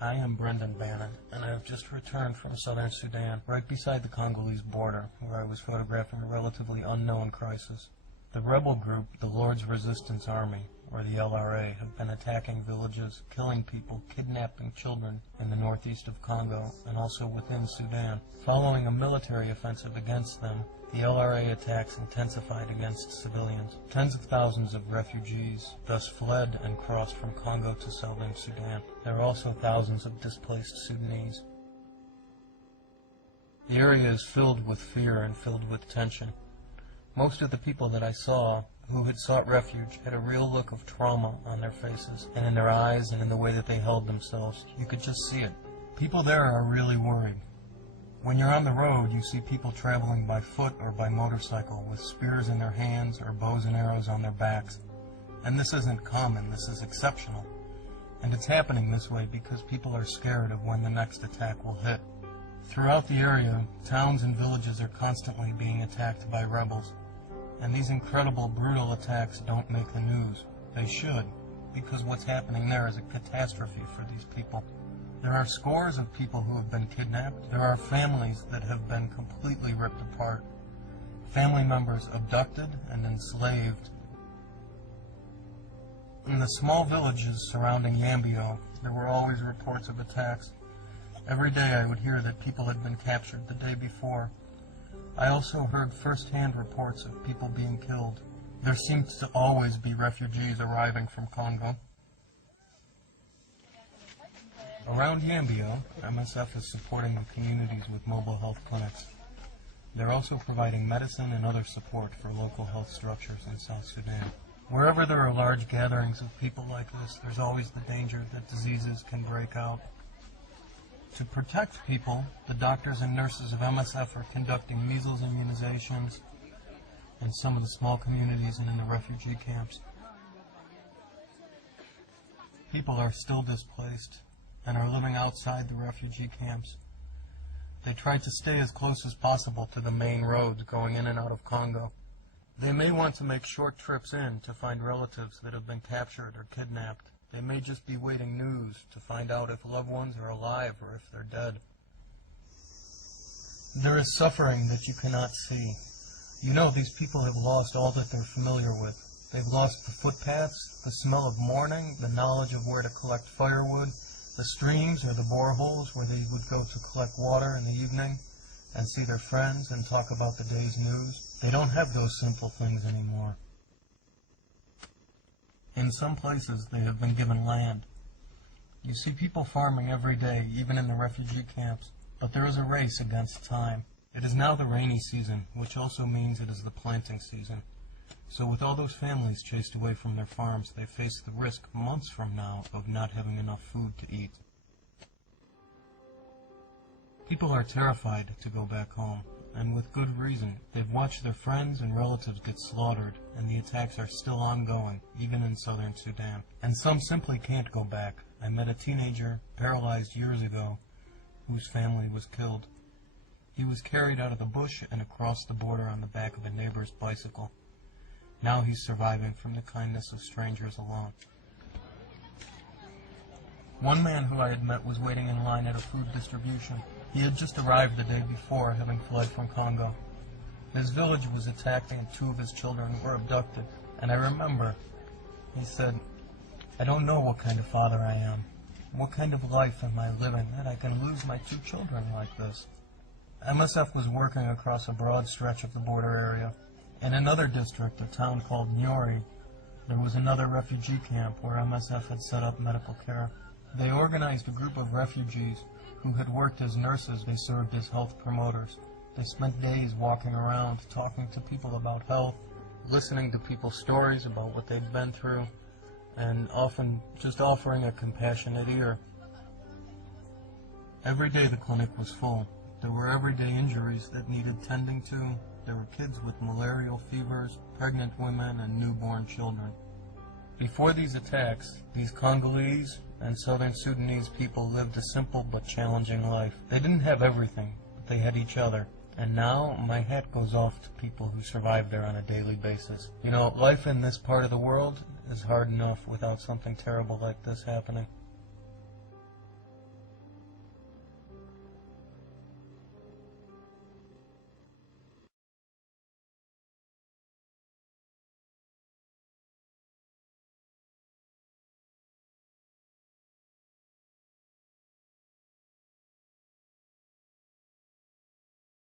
I am Brendan Bannon, and I have just returned from southern Sudan, right beside the Congolese border, where I was photographing a relatively unknown crisis. The rebel group, the Lord's Resistance Army, or the LRA, have been attacking villages, killing people, kidnapping children in the northeast of Congo, and also within Sudan. Following a military offensive against them, the LRA attacks intensified against civilians. Tens of thousands of refugees thus fled and crossed from Congo to southern Sudan. There are also thousands of displaced Sudanese. The area is filled with fear and filled with tension. Most of the people that I saw who had sought refuge had a real look of trauma on their faces, and in their eyes and in the way that they held themselves. You could just see it. People there are really worried. When you're on the road, you see people traveling by foot or by motorcycle with spears in their hands or bows and arrows on their backs. And this isn't common, this is exceptional. And it's happening this way because people are scared of when the next attack will hit. Throughout the area, towns and villages are constantly being attacked by rebels. And these incredible, brutal attacks don't make the news. They should, because what's happening there is a catastrophe for these people. There are scores of people who have been kidnapped. There are families that have been completely ripped apart. Family members abducted and enslaved. In the small villages surrounding Yambio, there were always reports of attacks. Every day I would hear that people had been captured the day before. I also heard first-hand reports of people being killed. There seems to always be refugees arriving from Congo. Around Yambio, MSF is supporting the communities with mobile health clinics. They're also providing medicine and other support for local health structures in South Sudan. Wherever there are large gatherings of people like this, there's always the danger that diseases can break out. To protect people, the doctors and nurses of MSF are conducting measles immunizations in some of the small communities and in the refugee camps. People are still displaced and are living outside the refugee camps. They try to stay as close as possible to the main roads going in and out of Congo. They may want to make short trips in to find relatives that have been captured or kidnapped. They may just be waiting news to find out if loved ones are alive or if they're dead. There is suffering that you cannot see. You know, these people have lost all that they're familiar with. They've lost the footpaths, the smell of morning, the knowledge of where to collect firewood, the streams or the boreholes where they would go to collect water in the evening and see their friends and talk about the day's news. They don't have those simple things anymore. In some places, they have been given land. You see people farming every day, even in the refugee camps, but there is a race against time. It is now the rainy season, which also means it is the planting season. So with all those families chased away from their farms, they face the risk months from now of not having enough food to eat. People are terrified to go back home, and with good reason. They've watched their friends and relatives get slaughtered, and the attacks are still ongoing, even in southern Sudan. And some simply can't go back. I met a teenager, paralyzed years ago, whose family was killed. He was carried out of the bush and across the border on the back of a neighbor's bicycle. Now he's surviving from the kindness of strangers alone. One man who I had met was waiting in line at a food distribution. He had just arrived the day before, having fled from Congo. His village was attacked and 2 of his children were abducted. And I remember, he said, "I don't know what kind of father I am. What kind of life am I living that I can lose my 2 children like this?" MSF was working across a broad stretch of the border area. In another district, a town called Nyori, there was another refugee camp where MSF had set up medical care. They organized a group of refugees who had worked as nurses. They served as health promoters. They spent days walking around, talking to people about health, listening to people's stories about what they'd been through, and often just offering a compassionate ear. Every day the clinic was full. There were everyday injuries that needed tending to. There were kids with malarial fevers, pregnant women, and newborn children. Before these attacks, these Congolese and southern Sudanese people lived a simple but challenging life. They didn't have everything, but they had each other. And now my hat goes off to people who survive there on a daily basis. You know, life in this part of the world is hard enough without something terrible like this happening.